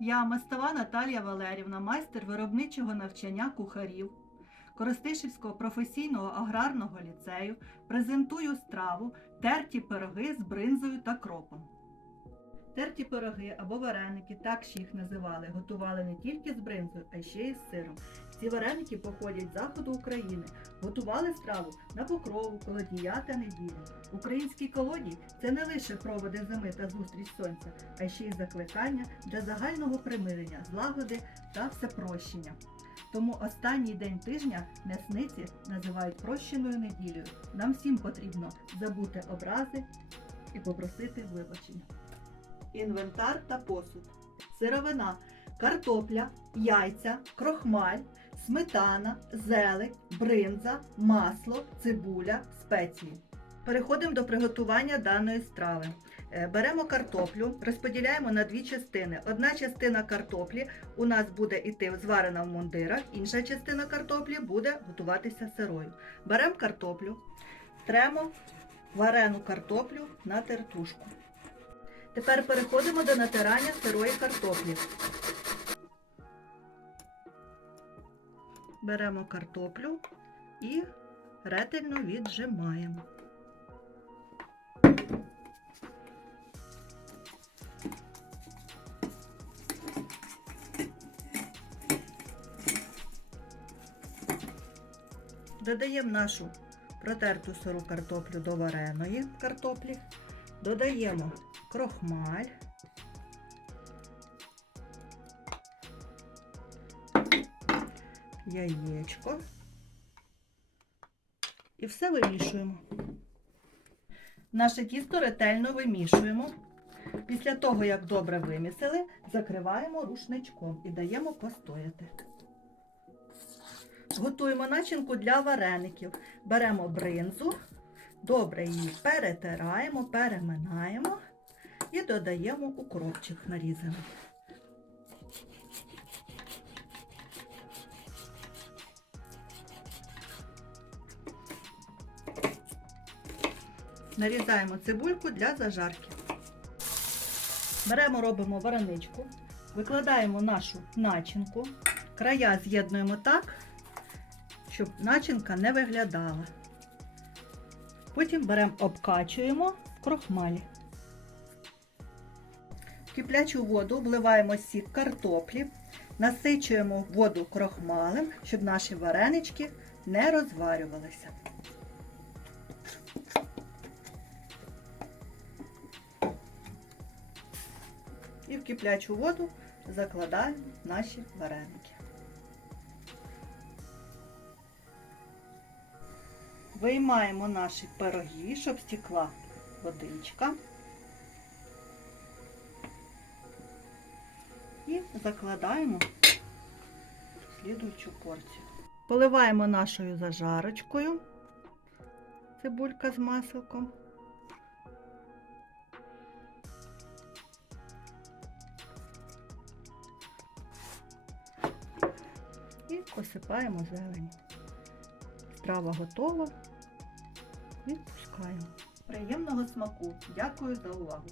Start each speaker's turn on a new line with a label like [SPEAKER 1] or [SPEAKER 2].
[SPEAKER 1] Я мастова Наталія Валерівна, майстер виробничого навчання кухарів Коростишівського професійного аграрного ліцею. Презентую страву терті пироги з бринзою та кропом. Терті пироги або вареники, так ще їх називали, готували не тільки з бринзою, а ще й з сиром. Ці вареники походять з заходу України. Готували страву на покрову, колодія та неділю. Український колодій це не лише проводи зими та зустріч сонця, а ще й закликання для загального примирення, злагоди та всепрощення. Тому останній день тижня м'ясниці називають прощеною неділею. Нам всім потрібно забути образи і попросити вибачення. Інвентар та посуд. Сировина, картопля, яйця, крохмаль, сметана, зелень, бринза, масло, цибуля, спеції. Переходимо до приготування даної страви. Е, Беремо картоплю, розподіляємо на дві частини. Одна частина картоплі у нас буде йти зварена в мундирах, інша частина картоплі буде готуватися сирою. Беремо картоплю, тремо варену картоплю на тертушку. Тепер переходимо до натирання сирої картоплі. Беремо картоплю і ретельно віджимаємо. Додаємо нашу протерту сиру картоплю до вареної картоплі. Додаємо крохмаль. Яєчко. І все вимішуємо. Наше тісто ретельно вимішуємо. Після того, як добре вимісили, закриваємо рушничком і даємо постояти. Готуємо начинку для вареників. Беремо бринзу, добре її перетираємо, переминаємо і додаємо укропчик нарізаний. Нарізаємо цибульку для зажарки. Беремо, робимо вареничку, викладаємо нашу начинку, края з'єднуємо так, щоб начинка не виглядала. Потім беремо, обкачуємо в крохмалі. В киплячу воду вливаємо сік картоплі, насичуємо воду крохмалем, щоб наші варенички не розварювалися. І в киплячу воду закладаємо наші вареники. Виймаємо наші пироги, щоб стекла водичка. І закладаємо в слідуючу порцію. Поливаємо нашою зажарочкою цибулька з маселком. І посипаємо зелень. Страва готова. Відпускаємо. Приємного смаку! Дякую за увагу!